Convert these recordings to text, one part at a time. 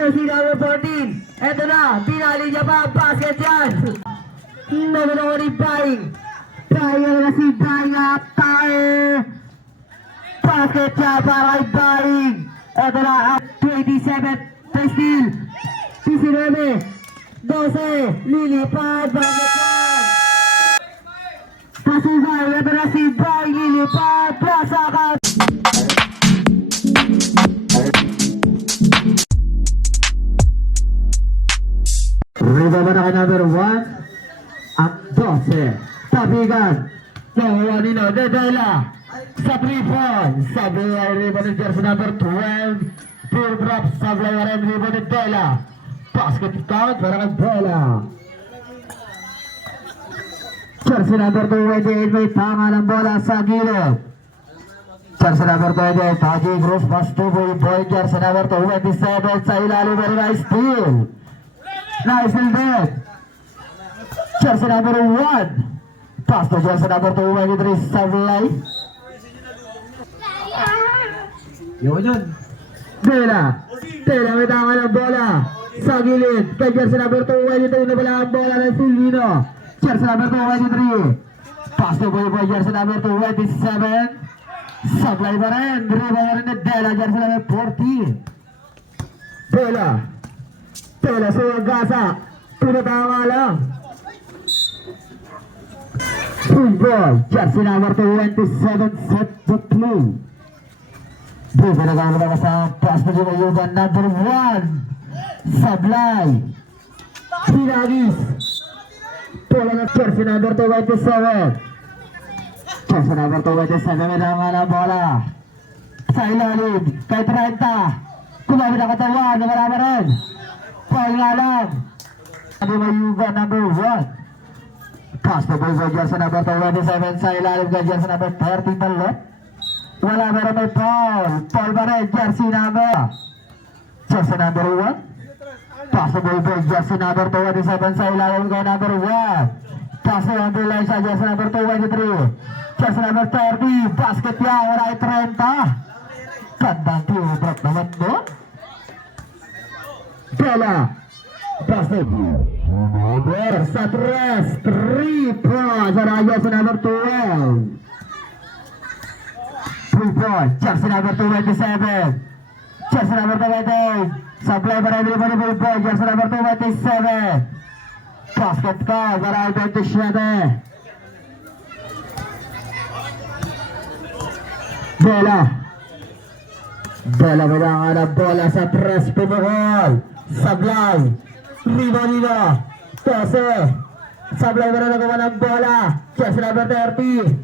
Jersey number 14. Eto na, pinali niya pa ang basket yan. Nagulo ni Buying. Buying na si Buying at tayo. Basket siya para kay Buying. Eto na, at 27. Testil. 19. 12. Lilipad. Basket yan. Pasubay. Eto na si Buying. Lilipad. Pasakan. Rebound na kay number 1 at 12. Tabigan. Nakuha ni Dedela. Sa 3 points. Sablay ay rebound ni jersey number 12. Pull drop. Sablay ay rebound ni Dela. Basket count para kay Dela. Jersey number 28 may tama ng bola sa gilid. Jersey number 28. Taji Cruz Bastuboy boy. Jersey number 27 sa ilalim na steal. Nice and dead. Jersey number 1. Pass to jersey number 23. Sablay. Yun. Dela. Dela may tama ng bola. Sa gilid. Kay jersey number 22. Nabala ang bola ng Silvino. Jersey number 23. Pass to boy jersey number 27. Sablay pa rin. Rebound rin ni Dela. Jersey number 14. Dela. Dela sa Gasa. Pinatama lang. Full ball. Jersey number 27. Set to play. Dito nagkakaroon sa pass na Yugan number 1. Sablay. Pinagis. Bola na jersey number 27. Jersey number 27. May tama na bola. Sa ilalim. Kay 30. Kumami na katawan. Namarama rin. Paul nga lang. Yugan number 1. Pass to ball by jersey number 27 sa ilalim kay jersey number 30 na left. Wala ba rin may Paul. Paul ba rin jersey number 1. Pass to ball by jersey number 27 sa ilalim kay number 1. Pass to ball by sa jersey number 23. Jersey number 30. Basket yan. Wala ay 30. Kandang tiyubrak naman doon. Dela. Basket. Sa 3 points. Sa jersey number 12. 3 points. Jersey number 27. Jersey number 28. Supply para everybody for the jersey number 27. Basket ka para 27. Dela. Dela bilangan ang bola sa 3 pumukol. Sablay. Ribonino. 12. Sablay para nagawa ng bola. Jersey number 30.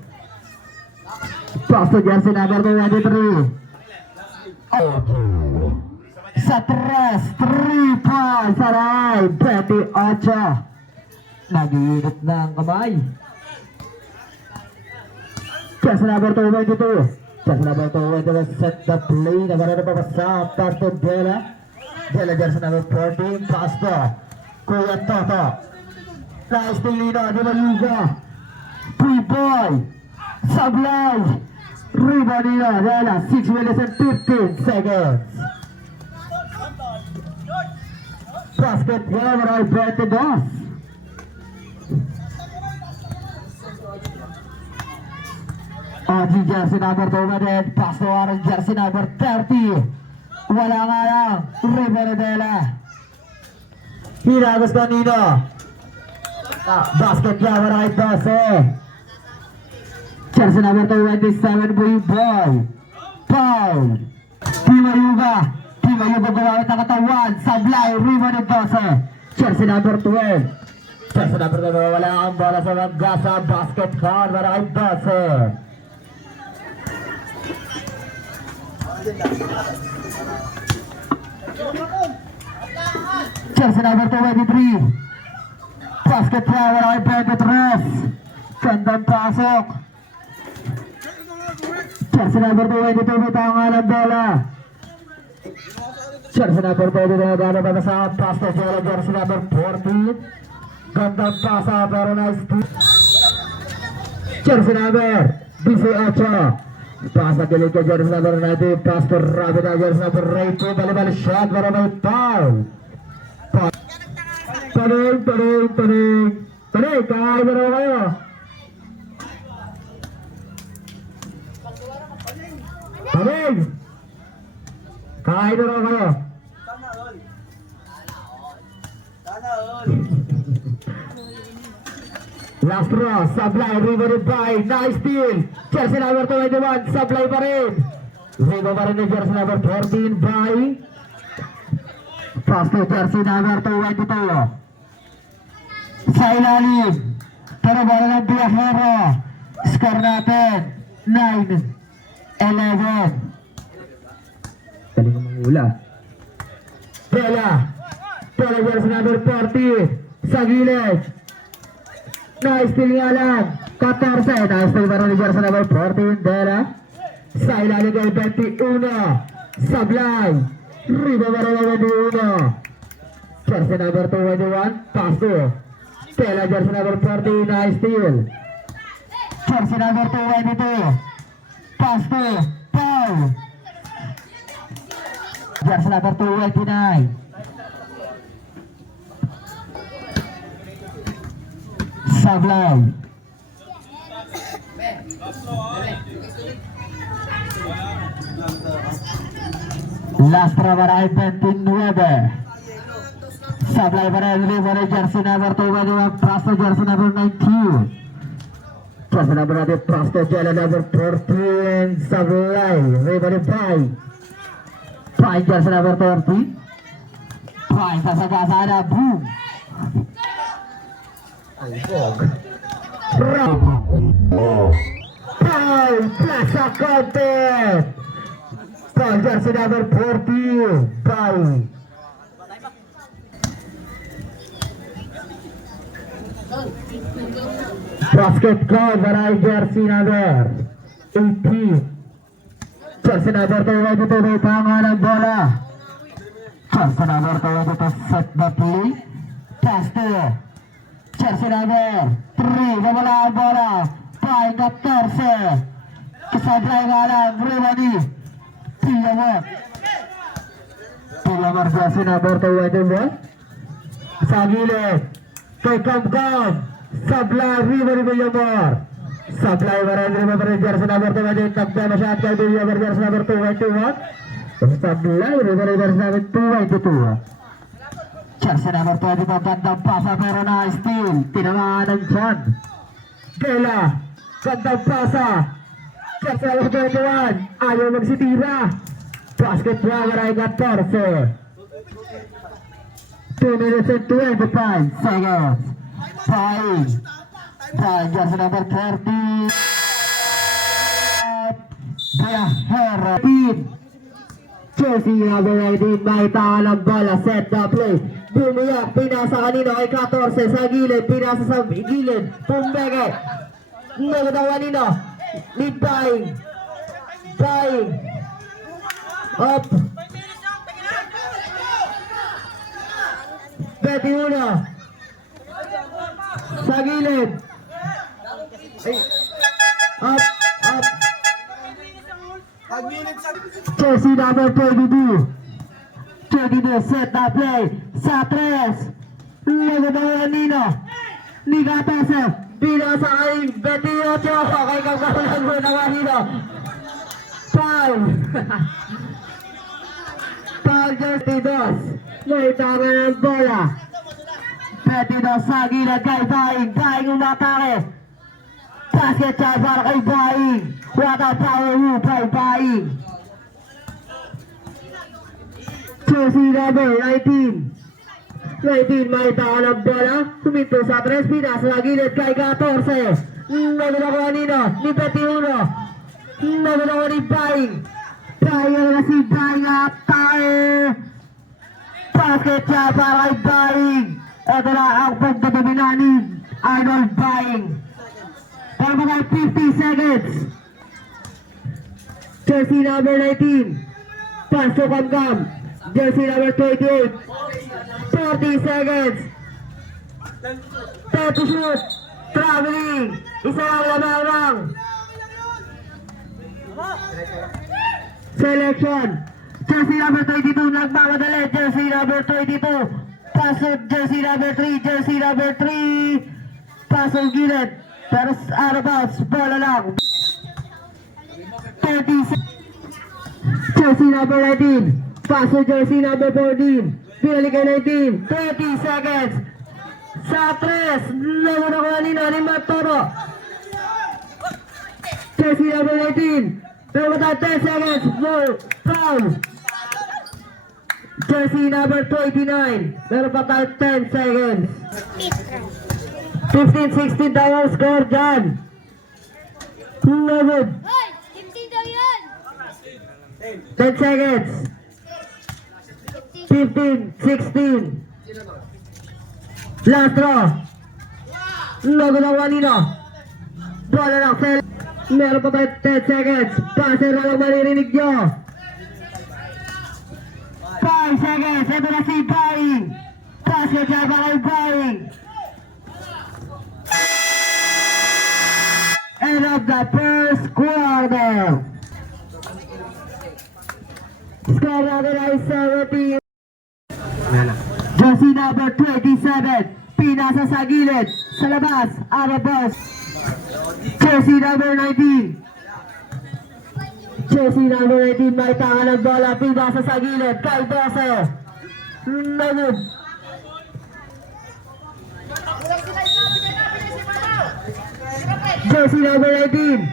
Pass to jersey number 23. Sa 3 points. Aray. 28. Nag-iinit na ang kamay. Jersey number 22. Jersey number 22 set the play. Nagarano pa sa pass to Dela. Dela jersey number 14. Pass to Kuya Toto. Nice to Lino. Di ba Yuga? 3 boy. Sablay. Rebound nila. Dela. 6 minutes and 15 seconds. Basket game. Maray 22. Oji jersey number 2 pass to Aaron jersey number 30. Wala nga lang. Rebound Dela. Hinagos kanino. Basket niya. Wala kay 12. Jersey number 27 boy. Paul. Tima Yuga gumamit ng katawan. Sablay. Rebound ni 12. Jersey number 12. Jersey number 12. Wala ang bola sa Gasa. Basket card. Wala kay 12. Jersey number 23. Basket power ay 23. Gandang pasok. Jersey number 22. Bitanga ng bola. Jersey number 22. Ganda ba sa pass to bola. Jersey number 14. Gandang pasok pero nice. Jersey number 18. Pass at gilid kay jersey number 90. Pass to Rabbit na jersey number 8. Bali-bali shot para may foul. Taring. Kakain na raw kayo. Taring. Kakain na raw kayo. Last row, Sablay, rebounded by, nice steal. Jersey number 21, Sablay pa rin. Rebound pa rin ni jersey number 14 by pass to jersey number 22. Sa ilalim, pero bola ng Biyahero. Score natin, 9-11. Galing mo manghula. Bella jersey number 40, sa gilid. Nice steal nga lang. 14. Nice steal para ni jersey number 14. Dela. Sa ilalim kay 21. Sablay. Riba para ni 21. Jersey number 21. Pass to Dela. Jersey number 40. Nice steal. Jersey number 22. Pass to Paul. Jersey number 29. Sablay. Last para ay 29. Sablay para delivery jersey number 21. Prasto jersey number 19. Jersey number 19. Prasto jersey number 14. Sablay. Delivery by jersey number 30. By sa boom. Paul Plaza Content. Paul jersey number 40. Paul. Basket call para jersey number 18. Jersey number 22 may tama ng bola. Jersey number 22 set the play. Pass to jersey number 3, nawala ang bola. By 14. Kasablay nga lang, Remani. Pilamar jersey number 21. Sa gilid. Kay Kamkam. Sablay, Remani Pilamar. Sablay, Remani jersey number 21. Kamkam na shot kay Pilamar jersey number 21. Sablay, Remani jersey number 22. Jersey number 20 magandang pasa pero na steal. Tinamaan ng John Bella. Gandang pasa. Jersey number 21. Ayaw magsitira. Basket flower ay 14. 2 minutes and 25 seconds. Five. Jersey number 30. Biyahero. Jersey number 18. May talang bala. Set the play. Bumiyak, pinasa kanina kay 14 sa gilid, pinasa sa gilid, pumbeke, nagadaw kanina, lead buying, up, 21, sa gilid, up, Jersey number 22, set the play, sa 3, nagadaw kanina, ni 14, pinasa kay 28, kay kagkakulang mo na kanina, Paul jersey 2, may tama ng bola, 22 sa gilid kay Daing umatake, basket shot para kay Daing, what a power move by Daing. Jersey number 19. May tao ng bola. Suminto sa 3. Pinasa sa gilid kay 14. Nagula ko kanina. Ni 21. Nagula ko ni Baing. Baing na si Baing at tayo. Basket shot para kay Baing. Ito na ang pagdadamina ni Arnold Baing. Para mga 50 seconds. Jersey number 19. Pasok ang Kamkam. Jersey number 28. 40 seconds. 30 shoot. Traveling. Isa lang lamang. Selection. Jersey number 22, nagmamadali. Jersey number 22. Pasok, jersey number 3. Jersey number 3. Pasok gilid. Pero out of bounds. Bola lang. 30. Jersey number 19. Pasok jersey number 14. Pinalik kay 19. 20 seconds. Sa 3. Lago na ko kanina. Lima toro. Jersey number 19. Pero mata 10 seconds. Foul. Jersey number 29. Meron pa tayo 10 seconds. 15-16 tayo score dyan. Good. 10 seconds. 15-16. Last draw. Logo ng kanina. Bola ng sel. Meron pa tayo 10 seconds. Passer na lang maririnig nyo. 5 seconds. Ito na si Boeing. Passer dyan pa kay Boeing. End of the first quarter. Score natin ay 70. Jersey number 27. Pinasa sa gilid. Sa labas. Out of bounds. Jersey number 19. Jersey number 19. May tanga ng bola. Pinasa sa gilid. Kay Dose. Nagod. Jersey number 18.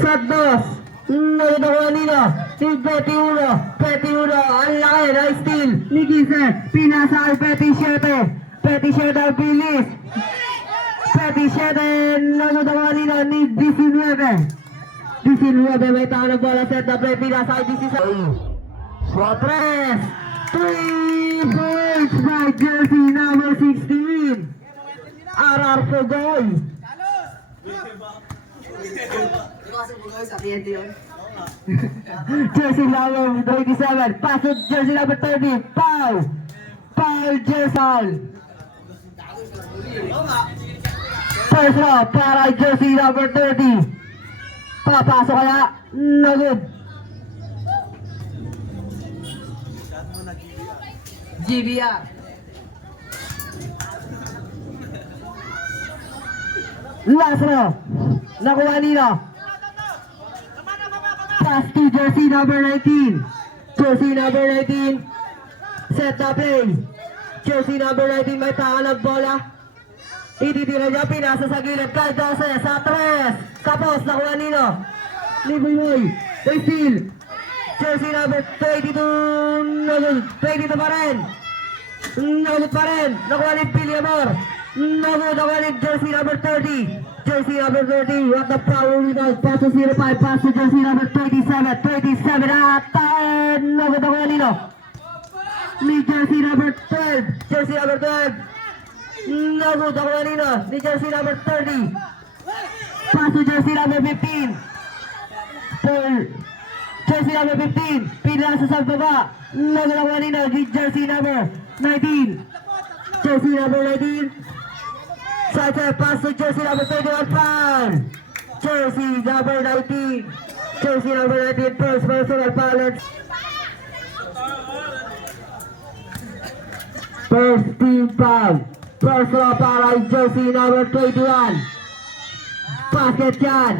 Santos. Nagod ako kanina. Si Betty Uno. Betty Uno. Ang laki. Nice steal. Ni Gise. Pinasa kay Betty 7. Betty 7 ang bilis. Betty 7. Nagod ako kanina. Ni 19. 19 may tao ng bola. Set na play. Pinasa kay 16. Suatres. 3 points by Jersey number 16. RR for goal. Jersey number 27. Pasok jersey number 30. Foul. Foul Jersey. First row para jersey number 30. Papasok kaya. No good. GBR. Last row. Nakuha nila. Pass to jersey number 19. Jersey number 19. Set the play. Jersey number 19 may tahan ng bola. Ititira niya. Pinasa sa gilid. Kay 12. Sa 3. Tapos nakuha nila. Liboy. They steal. Jersey number 22. 22 pa rin. Nagot pa rin. Nakuha ni Billy Amor. Nakuha ni jersey number 30. Jersey number 30. What the power without. Pass to 05. Pass to jersey number 27. 27 at nakuha nila. Ni jersey number 12. Jersey number 12. Nakuha nila. Ni jersey number 30. Pass to jersey number 15. Jersey number 15. Pinasa sa baba. Nakuha nila. Ni jersey number 19. Jersey number 19. Side pass to jersey number 21. Foul. Jersey number 19. Jersey number 19. First personal foul. First team foul. Personal foul ay jersey number 21. Basket yan.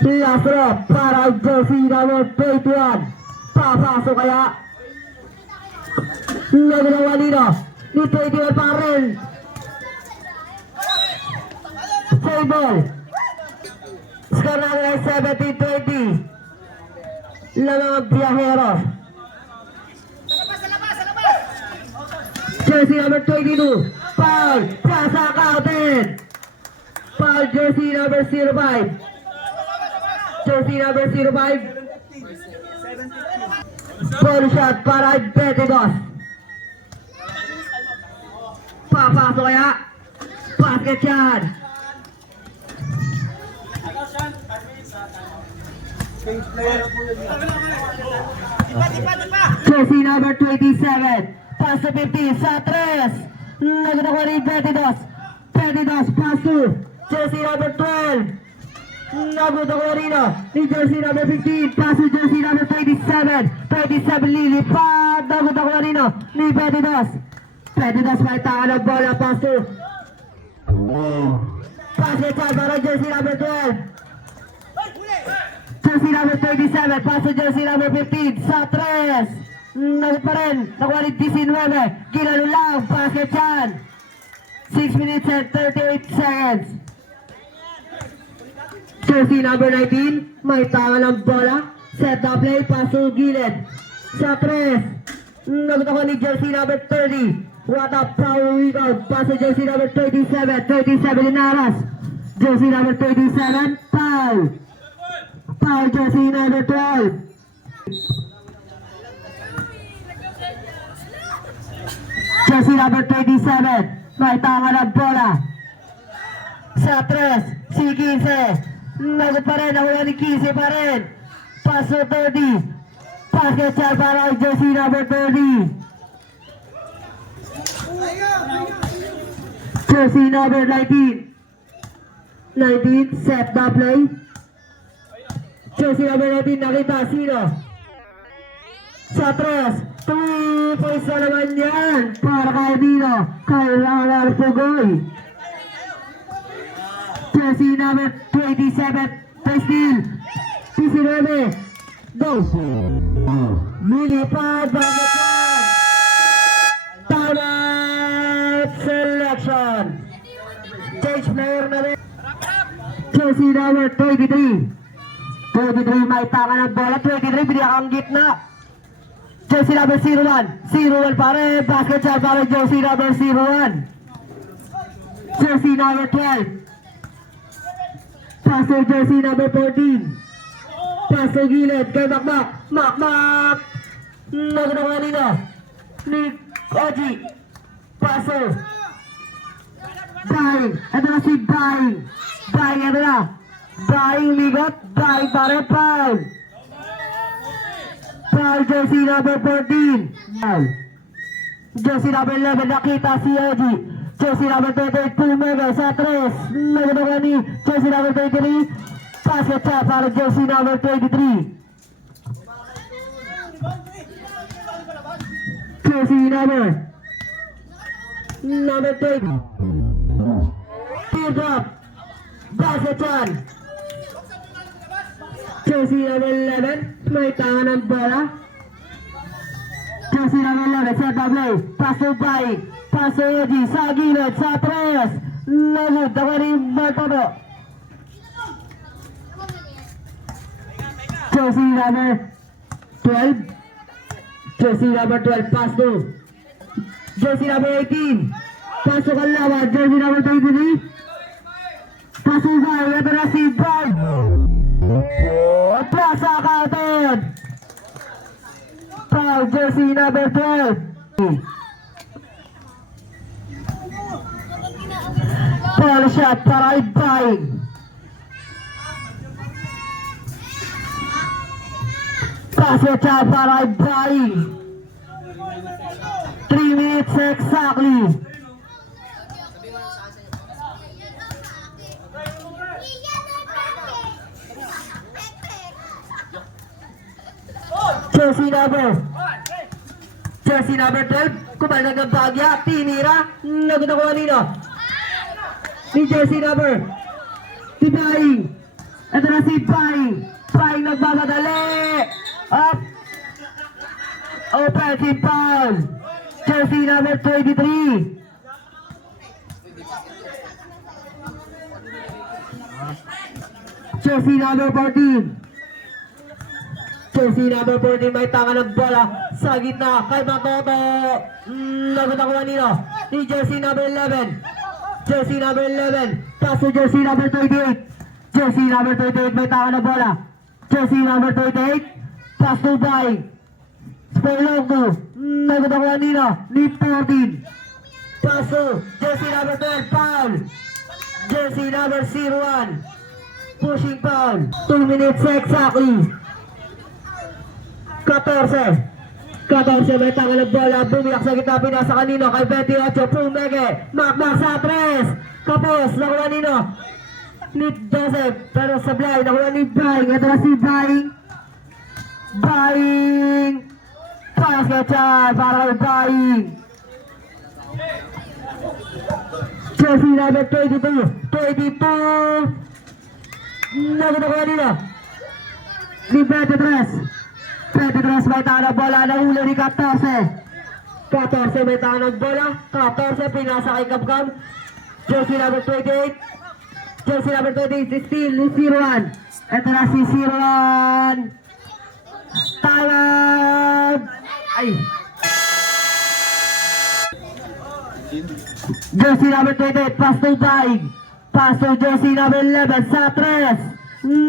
Last drop para jersey number 21. Papasok kaya. Nagalawa nila. Ni 21 pa rin. Save ball. Score natin ay 17-20. Lamang ang biyahero. Jersey number 22. Foul. Pasa counted. Foul jersey number 05. Jersey number 05. Ball shot para Betty Boss. Papasok kaya. Basket yan. Jersey number 27. Pass to 50. Sa 3. Nagdakuha ni Betty Boss. 22, pass to jersey number 12. Naguto ko rin ni jersey number 15, pass to jersey number 27. 27 lilipad, naguto ko rin ni 22. 22 may taka ng bola, pass to. Pass it para jersey number 12. Jersey number 37, pass to jersey number 15, sa 3. Naguto pa rin, nakuha ni 19. Ginano lang, basket yan. 6 minutes and 38 seconds. Jersey number 19, may tanga ng bola. Set the play, paso gilid. Sa 3, naguto ni jersey number 30. What a power rebound. Paso jersey number 37. 37 inaras. Jersey number 37, foul. Foul jersey number 12. Jersey number 27, may tanga ng bola. Sa 3, si 15. Naguto pa rin, nakuha ni 15 pa rin. Paso 30. Basket shot para jersey number 30. Jersey number 19. 19, set the play. Jersey number 19, nakita, sino? Sa 3, 3 points na naman yan. Para kay Dino, kay Ronald Pugoy. Jersey number 27, Prestil. 19, go. Lilipad, basket shot. Timeout selection. Change player na rin. Jersey number 23. 23 may tama ng bola. 23 biniyak ang gitna. Jersey number 01. 01 pare. Basket shot para jersey number 01. Jersey number 12. Paso jersey number 14. Paso gilid kay Makmak. Makmak. Naguto kanina ni Oji. Paso. Buying. Ito na si Buying. Buying ito na. Buying ligot. Buying pare. Foul. Foul jersey number 14. Foul. Jersey number 11. Nakita si Oji. Jersey number 28. Pumega sa 3. Naguto ka ni jersey number 23. Basket shot para jersey number 23. Jersey number 20. Teardrop. Basket shot. Jersey number 11. May tanga ng bola. Jersey number 11. Set up play. Paso by. Paso Oji. Sa gilid. Sa 3. Nagod. Ako rin Martado. Jersey number 12. Jersey number 12. Pass to jersey number 18. Paso Kalawa. Jersey number 23. Paso by. Ito na si Bob. Plaza counted. Foul jersey number 12. Foul shot para Buying. Basket shot para Buying. 3 minutes exactly. Jersey number 12. Kumalag ng bagya. Tinira. Naguto ko kanino ni jersey number si Buying. Ito na si Buying. Buying nagmamadali. Up. Offensive foul. Jersey number 23. Jersey number 14. Jersey number 14 may tanga ng bola sa gitna kay Matoto. Naguto ko kanino ni jersey number 11. Jersey number 11. Pass to jersey number 38. Jersey number 38 may tanga ng bola. Jersey number 38. Pass to Buying. Spolongo. Naguto ko kanino ni 14. Pass to jersey number 12. Foul. Jersey number 01. Pushing foul. 2 minutes exactly. 14 may tanga ng bola. Bumiyak sa gitna. Pinasa kanino kay 28. Pumege. Makmak sa 3. Kapos, nakuha nino ni Joseph, pero sablay, nakuha ni Baing. Ito na si Baing. Baing! Basket shot para kay Baing. Jersey number 22. 22. Nakuha nino ni 23. 23 may tao ng bola, nahuli ni 14. 14 may tao ng bola, 14 pinasa kay Kapkam. Jersey number 28. Jersey number 28 si Steel, ni 01. Ito na si 01. Tawag! Ay! Jersey number 28, pass to Baig. Pass to jersey number 11, sa 3.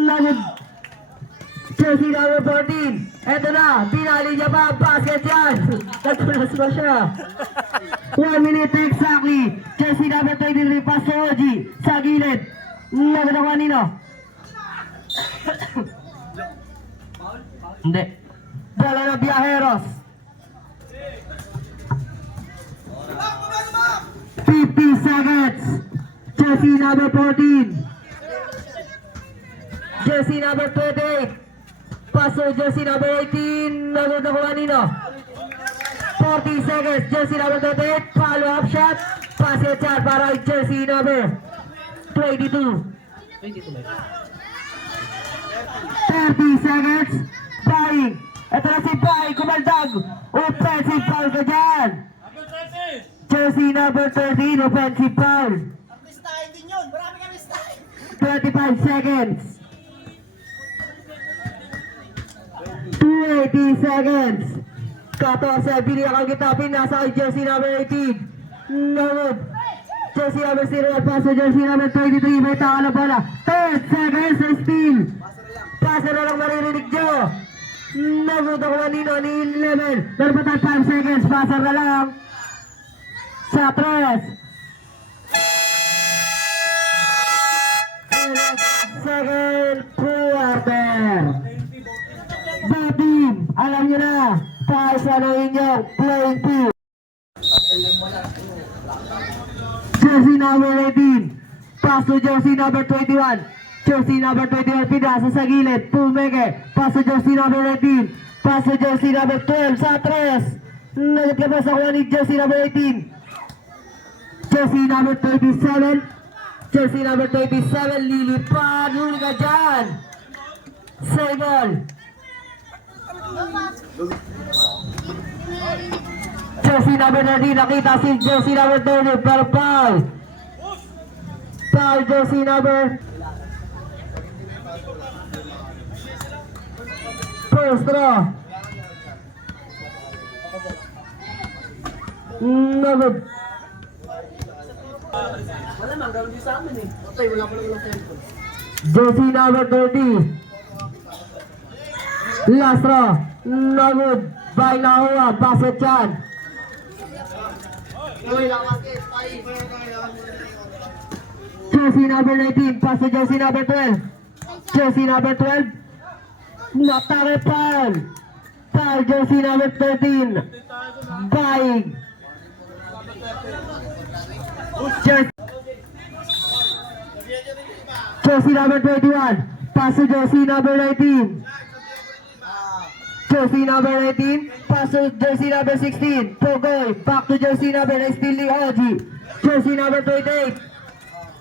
Lagod. Jersey number 14. Ito na, pinali niya pa, basket yan. Natulas pa siya. 1 minute exactly. Jersey number 23, pass to OG. Sa gilid. Lagod ako kanino. Hindi. Bola na Viajeros. 50 seconds. Jersey number 14. Jersey number 28. Paso jersey number 18. Lagod ako kanino. 40 seconds. Jersey number 28. Follow up shot. Basket shot para jersey number 22. 30 seconds. Baing. Ito na si Baing. Kumaldag. Offensive foul ka dyan. Jersey number 13. Offensive foul. 25 seconds. 280 seconds. 14. Biniyakal kita. Pinasa kay jersey number 18. Lagod. Jersey number 0. Paso jersey number 23. May taka na bola. 10 seconds sa steal. Paso na lang maririnig nyo. Lagod ako kanino ni 11. Meron pa tayo 5 seconds. Paso na lang. Sa 3. Second quarter. The team, alam nyo na, tayo sa inyong playing field. Jersey number 18. Pass to jersey number 21. Jersey number 21, pinasa sa gilid. Pumeke. Pass to jersey number 18. Pass to jersey number 12 sa 3. Nagkabas ako ni jersey number 18. Jersey number 27. Jersey number 27, lilipad. Huli ka dyan. Save ball. Jersey number 30, nakita si jersey number 30, pero foul. Foul jersey number. First draw. Nagod. Wala man, gawin din sa amin eh. Okay, wala pa lang cellphone. Jersey number 30. Last draw. Nagod. By Nahua. Basket chan. Jersey number 19. Pass to jersey number 12. Jersey number 12. Natare foul. Foul jersey number 13. Buying. Jersey number 21. Pass to jersey number 19. Jersey number 18. Pass to jersey number 16. Pogoy. Back to jersey number 9. Still ni Oji. Jersey number 28.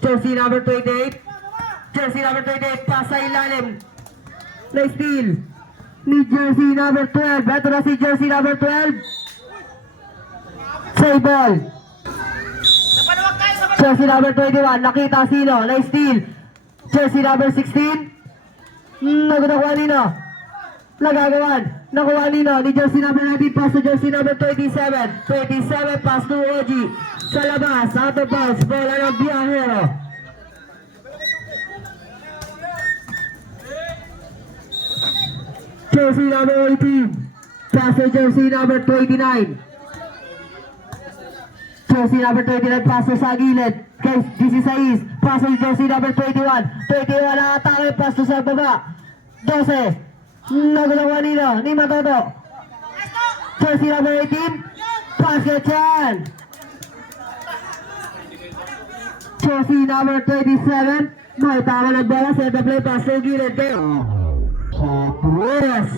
Jersey number 28. Jersey number 28. Pass sa ilalim. Na steal ni jersey number 12. Ito na si jersey number 12. Save ball. Jersey number 21, nakita sino, na-steal. Jersey number 16, nagnakuha nino. Nagagawan, nakuha nino ni jersey number 19, pass to jersey number 27. 27, pass to OG. Sa labas, out of bounds, bola ng Viajero. Jersey number 18, pass to jersey number 29. Jersey number 29, paso sa gilid. Kay 16, paso jersey number 21. 21 ang atake, paso sa baba. 12, nagulawa nino, ni Matoto. Jersey number 18, basket yan. jersey number 27. May tama ng bola, set the play, pass to gilid kayo. Yes.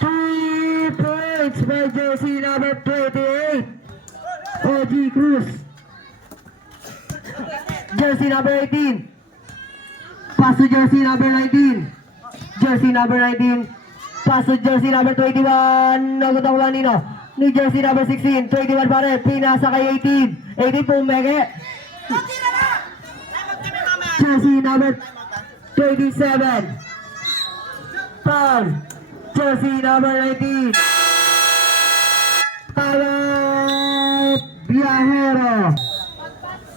3 points by jersey number 28. OG Cruz. Jersey number 18. Pass to jersey number 19. Jersey number 19. Pass to jersey number 21. Nagutang Nino. New jersey number 16. 21 pa rin. Pinasa kay 18. 18 pumeke. Jersey number 27. Foul. Jersey number 19. Tawag. Viajero.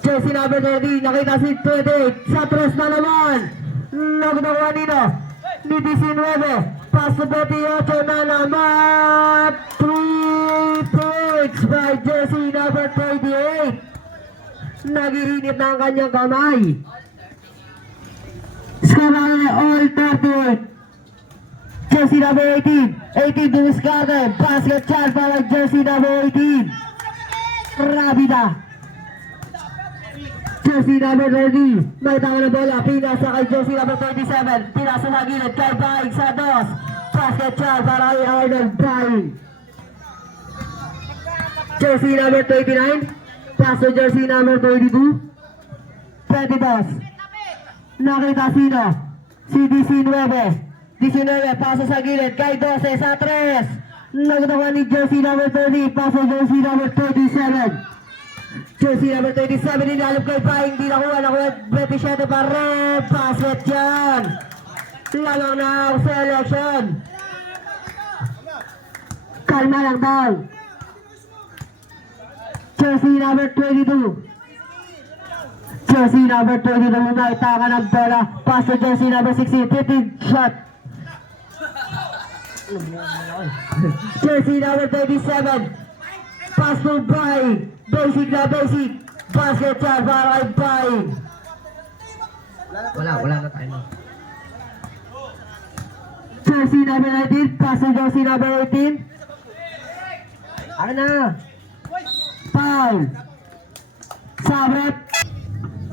Jersey number 30. Nakita si 28. Sa tres na naman. Nagutang Nino. Ni 19. Paso 28 na naman. 3 points by jersey number 28. Nagiinit na ang kanyang kamay. Skamay all 38. Jersey number 18. 18 dumiskarte. Basket shot para jersey number 18. Rabida. Jersey number 30. May tama na bola. Pinasa kay jersey number 37. Pinasa sa gilid kay Baing sa dos. Basket shot para kay Arnold Baing. Jersey number 29. Pass to jersey number 22. 22. Nakita sino? Si 19. 19. Paso sa gilid kay 12 sa 3. Nagtawa ni jersey number 30. Paso jersey number 37. Jersey number 27, inalap kay Paing, di nakuha 27 pa rin, basket dyan. Lamang na ang selection. Kalma lang daw. Jersey number 22. Jersey number 22, naitaka ng bola. Pass to jersey number 16, 15 shot. Jersey number 37. Pass to Baing. Basic na basic. Basket shot para kay Baing. Wala na tayo. Jersey number 19. Pass to jersey number 18. Ano na? Foul. Sabret.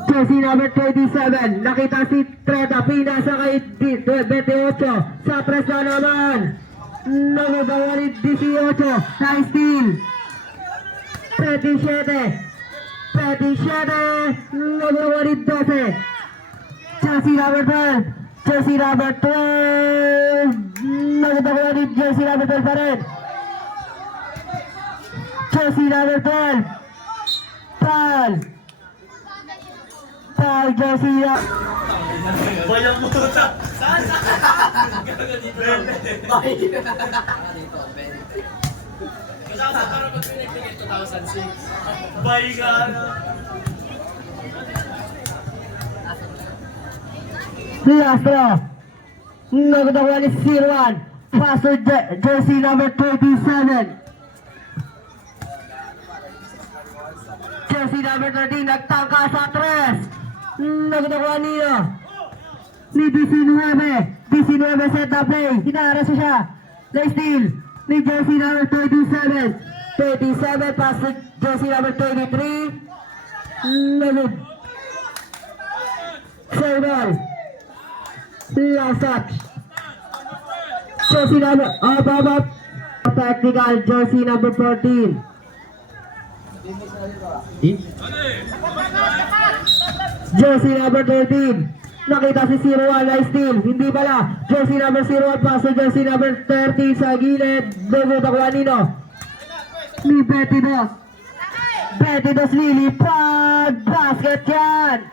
Jersey number 27. Nakita si Treta. Pinasa kay 28. Sa press na naman. Nagagawa ni 18. Nice steal. 37. Nagagawa ni 12. Jersey number 12. Jersey number 12. Nagagawa ni jersey number 12 pa rin. Jersey number 12. Foul. Foul jersey number. Bayang mo ta. Saan? Kasama para mag-pinag-pinag 2006. Bay ka na. Last draw. Nagagawa ni 01. Pass to jersey number 27. Jersey number 13. Nagtangka sa 3. Nagagawa niya. Ni 19. 19 set up play. Hinaras siya. Nice steal. Ni jersey number 27. 27 pass to jersey number 23. Nagod. Save ball. Last touch. Jersey number up. Technical jersey number 14. Jersey number 13. Nakita si 01, nice steal. Hindi pala. Jersey number 01, pass to jersey number 30 sa gilid. Bugod ako Nino. Ni Betty Dos. Betty Dos lilipad. Basket yan.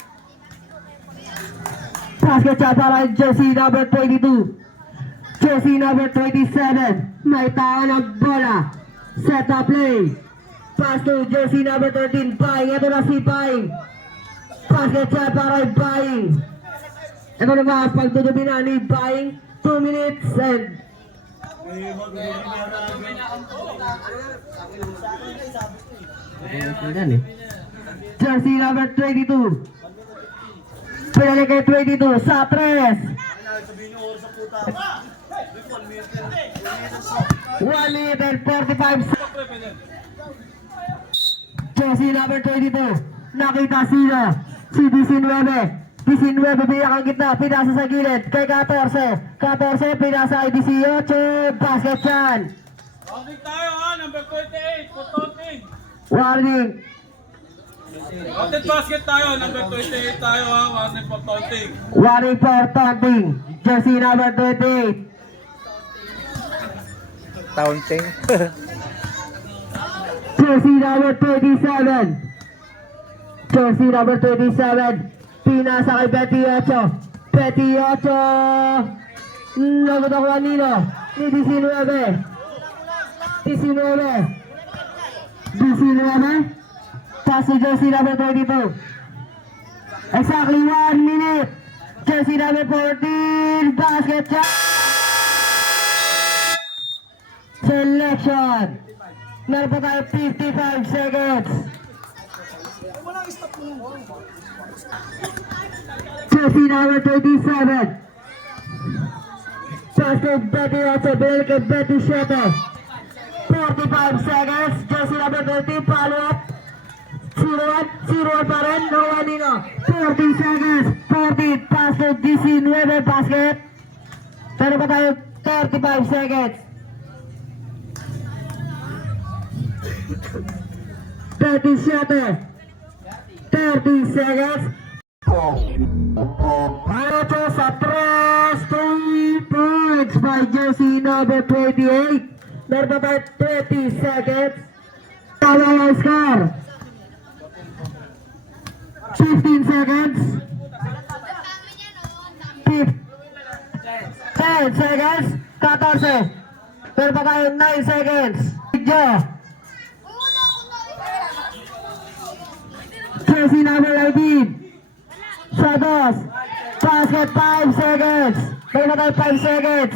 Basket yan para jersey number 22. Jersey number 27. May tao ng bola. Set up play. Pass to jersey number 13. Baing. Ito na si Baing. Basket yan para Baing. Ito na ba pagtutubi na ni Baing. 2 minutes and jersey number 22. Pinali kay 22 sa 3. 1 minute and 45 seconds. Jersey number 22. Nakita sila Si 19. 19 biyak ang gitna, pinasa sa gilid kay 14. 14 pinasa kay 18. Basket yan. Warning tayo ha, number 28, Potonting. Warning. Rocket basket tayo, number 28 tayo ha, warning Potonting. Warning for taunting. Jersey number 28. Taunting. Jersey number 27. Jersey number 27. Pinasa kay 28. 28. Lagot ako kanino. Ni 19. 19. 19. Pass to jersey number 22. Exactly 1 minute. Jersey number 14. Basket shot. Selection. Meron pa tayo 55 seconds. Jersey number 27. Pass to 28. Balik kay 27. 45 seconds. Jersey number 30. Follow up. 0-1 pa rin. No one in. 40 seconds. 40. Pass to 19. Basket. Meron pa tayo 35 seconds. 37. 30 seconds. Para sa 3 points by jersey number 28. Meron pa tayo 20 seconds. Tama ang score. 15 seconds. 10 seconds. 14. Meron pa tayo 9 seconds. Video. Jersey number 19. Shadows. Basket 5 seconds. Meron pa tayo 5 seconds.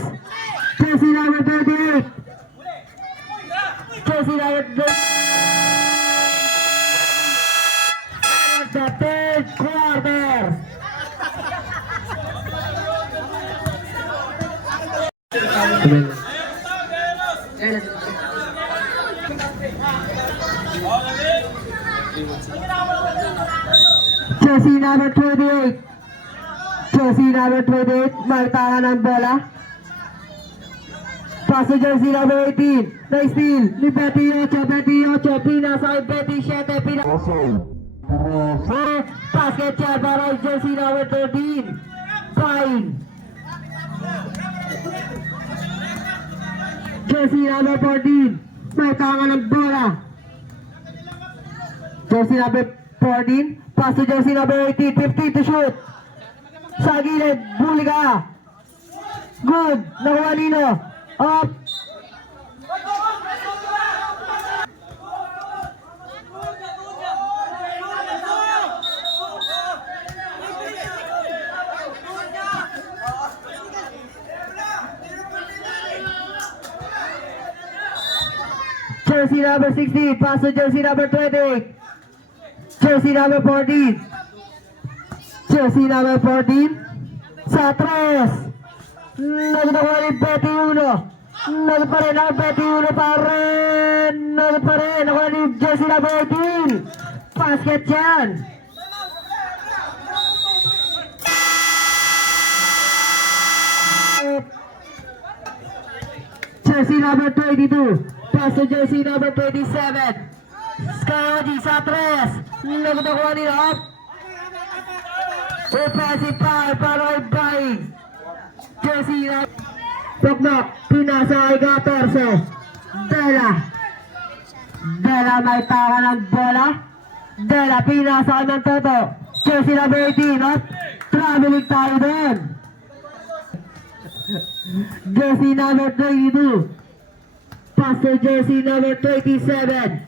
Jersey number 38. Jersey number 38. The third quarter. Jersey number 28. Jersey number 28. Magtangan ng bola. Pass to jersey number 18. Nice steal. Ni 28. Pinasa kay 27. Pinasa. Basket yan para kay jersey number 13. Fine. Jersey number 14. Magtangan ng bola. Jersey number 14. Pass to jersey number 18. 15 to shoot. Sa gilid. Bulga. Good. Nakuha nino. Up. Jersey number 16. Pass to jersey number 20. Jersey number 14. Jersey number 14. Sa 3. Nagtakuha ni 21. Nagpa rin ang 21 pa rin. Nagpa rin. Nakuha ni jersey number 18. Basket yan. Jersey number 22. Pass to jersey number 27. Skyroji sa 3. Nagtakuha ni Up. Offensive foul para kay Baig. Jersey na Pagmak, pinasa kay 14. Dela. Dela may tawa ng bola. Dela pinasa kay ng Toto. Jersey number 18. Up. Traveling tayo doon. Jersey number 22. Pass to jersey number 27.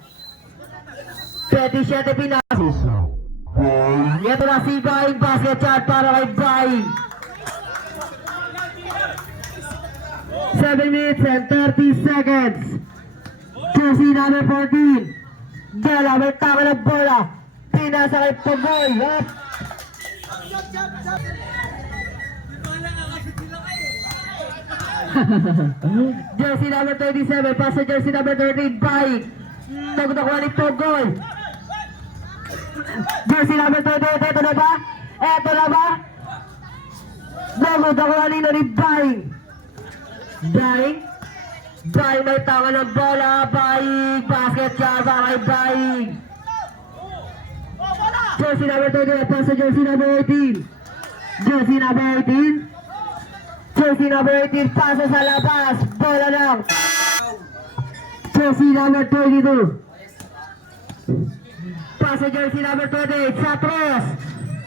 27 pinasa. Ito na si Baig. Basket shot para kay Baig. 7 minutes and 30 seconds. Jersey number 14. Dela may tama ng bola. Pinasa kay Pagoy. Up. Jersey number 27. Pass to jersey number 13. Baig. Nagtakuha ni Pagoy. Jersey number 28, eto na ba? Eto na ba? Nagod ako kanina ni Baing. Baing may tama ng bola. Baing, basket siya para kay Baing. Jersey number 28, pass sa jersey number 18. Jersey number 18. Jersey number 18, pasa sa labas. Bola lang. Jersey number 22. Pasa jersey number 28 sa tres.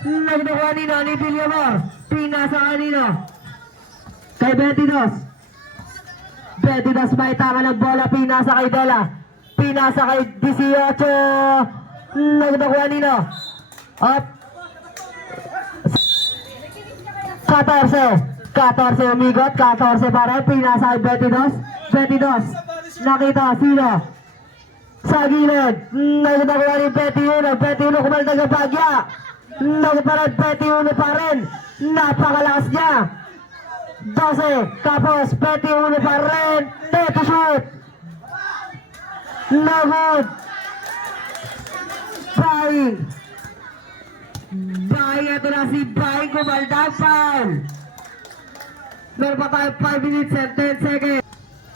Nagdakuha kanina ni Villamor. Pinasa kanina kay Betidos. Betidos may tama ng bola. Pinasa kay Dela. Pinasa kay 18. Nagdakuha kanina. Up. 14 umigot. 14 para. Pinasa kay Betidos. Betidos. Nakita sino? Sa gilid. Nagdakuha ni Betty Uno. Betty Uno kumaldag ang bagya. Nagparad Betty Uno pa rin. Napakalakas niya. 12. Tapos Betty Uno pa rin. Teto shoot. No good. Baing. Baing. Ito na si Baing. Kumaldag. Foul. Meron pa tayo 5 minutes and 10 seconds.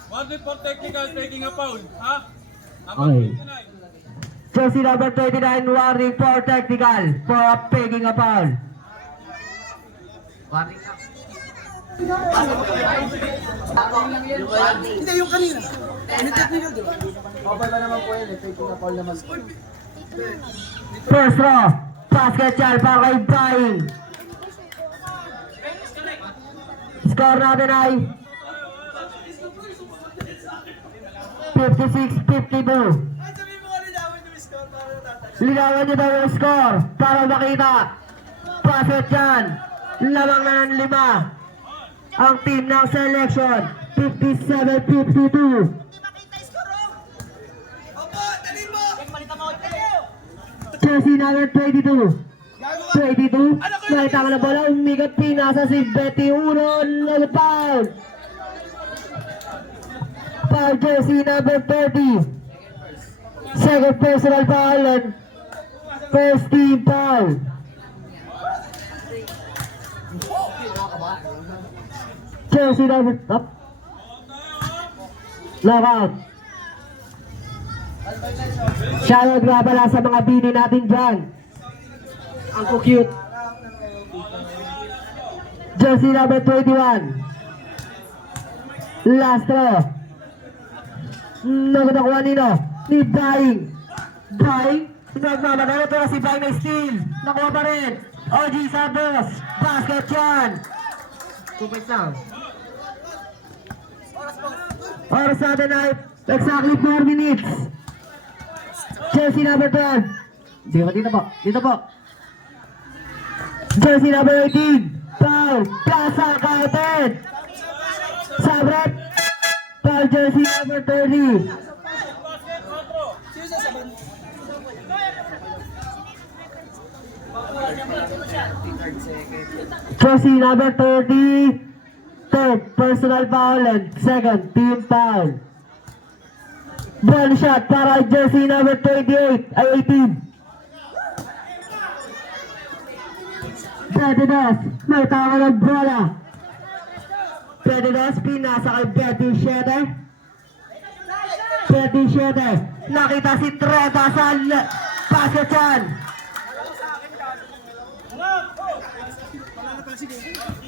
Warning for technical, taking a foul. Ha? Okay. Jersey number 29, warning for technical for taking a foul. Warning ka. Hindi, yung kanina. Ano technical, di ba? Kapal ba naman po yun, taking a foul naman. First row, basket yan para kay Baing. Score natin ay 56-52. Linawan nyo daw yung score para makita. Basket yan. Lamang na ng 5. Ang team ng selection 57-52. Jersey number 22. 22. Nakita ka na bola. Umigat. Pinasa si Betty Uno. Nag-foul. Foul jersey number 30. Second personal foul and first team foul. Jersey number up. Lockout. Shoutout nga pala sa mga bini natin dyan. Ang cute. Jersey number 21. Last row. Nagdakuha nino ni Baing. Baing. Nagmamadala ito na si Baing na steal. Nakuha pa rin. OG Santos. Basket yan. 2 points now. Oras natin ay exactly 4 minutes. Jersey number 12. Dito po. Dito po. Jersey number 18. Foul. Plaza counted. Sabret. Foul jersey number 30. Jersey number 30. Third personal foul and second team foul. Ball shot para jersey number 28 ay 18. Betidos, may tama ng bola. Betidos, pinasa kay Betty 7. Betty 7. Nakita si Treta sa basket yan.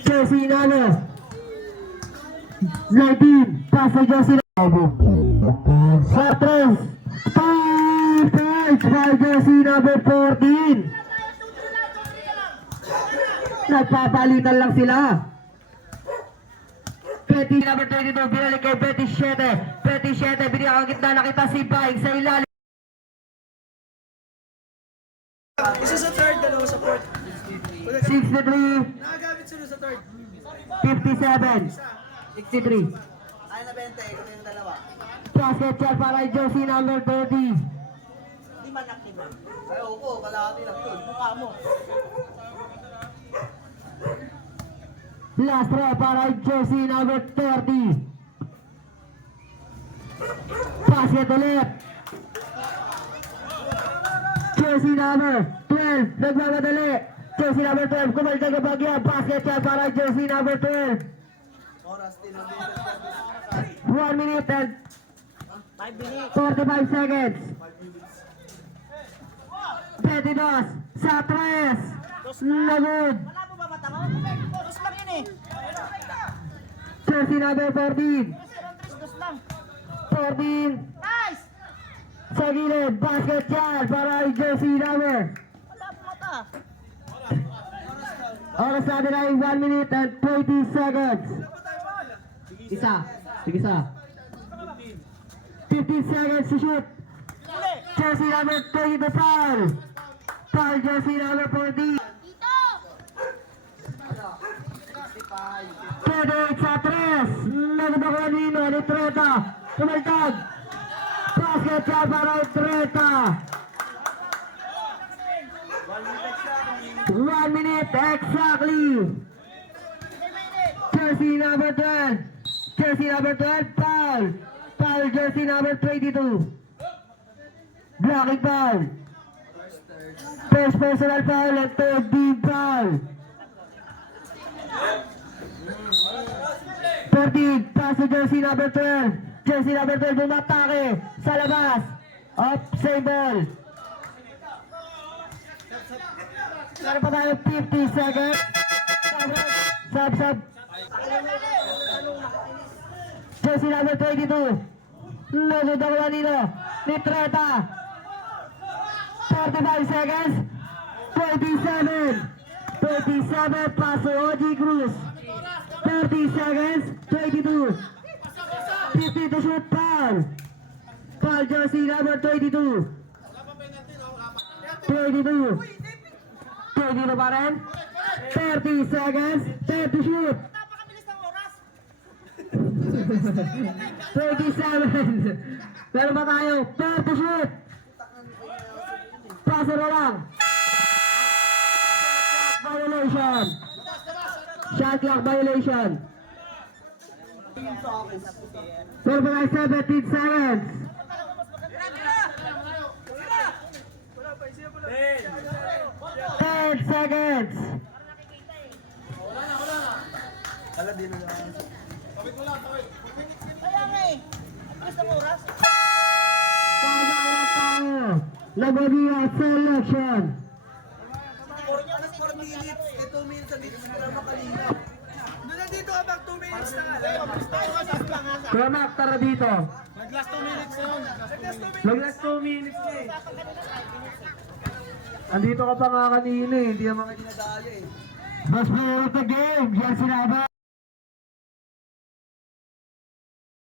Jersey number 19. Pass sa jersey number. Sa 3. 2 points by jersey number 14. Nagpapalitan lang sila. Betty number 22, binalik kay Betty 7. Betty 7, binigyan ang gitna, nakita si Baing sa ilalim. Isa sa third, dalawa sa fourth. 63, Nakagamit sila sa third. 57, 63. Ay na 20, ito yung dalawa. Basket shot para jersey number 30. Di man aktiba. Ay, oo, kalahati lang yun. Mukha mo. Last row para jersey number 30. Basket ulit. Jersey number 12, nagmamadali. Jersey number 12, kumaldag ang bagya. Basket shot para jersey number 12. Oras, 1 minute and 45 seconds. 22, sa 3. Lagod. Wala mo ba mata mo? Dos lang yun eh. Jersey number 14. Dos lang. 14. Nice! Sa gilid, basket shot para jersey number. Wala mo mata. Oras natin ay 1 minute and 20 seconds. Isa. Sige isa. 15 seconds to shoot. Uli! Jersey number 20 to foul. Foul jersey number 14. 38 sa 3. Lagod ako kanino. Ni Treta. Tumaltag. Basket shot para Treta. 1 minute exactly. Jersey number 12. Jersey number 12. Foul. Foul jersey number 22. Blocking foul. First personal foul and third team foul. 13, pass to jersey number 12. Jersey number 12 bumatake sa labas. Up, same ball. Meron pa tayo 50 seconds. Sub. Jersey number 22. Lagod ako kanino. Ni Treta. 45 seconds. 27. Pass to OG Cruz. 30 seconds. 22. 50 to shoot. Foul. Foul jersey number 22. 22. 22 pa rin. 30 seconds. 10 to shoot. Napakabilis ng oras. 27. Meron pa tayo. 10 to shoot. Passer na lang. Violation. Shot clock violation. Meron pa tayo 17 seconds. 10 seconds. Ala, di na lang. Kaya nga eh. Ang bilis ng oras. Pagkakala tayo. Labadia selection. 4 minutes, 2 minutes ang dito sila makalina. Doon na dito abang 2 minutes na nga. Kumak, tara dito. Nag-last 2 minutes na yun. Mag-last 2 minutes na eh. Andito ka pa nga kanina eh. Hindi naman Dinadali eh. Mas player of the game. Yan sinabi.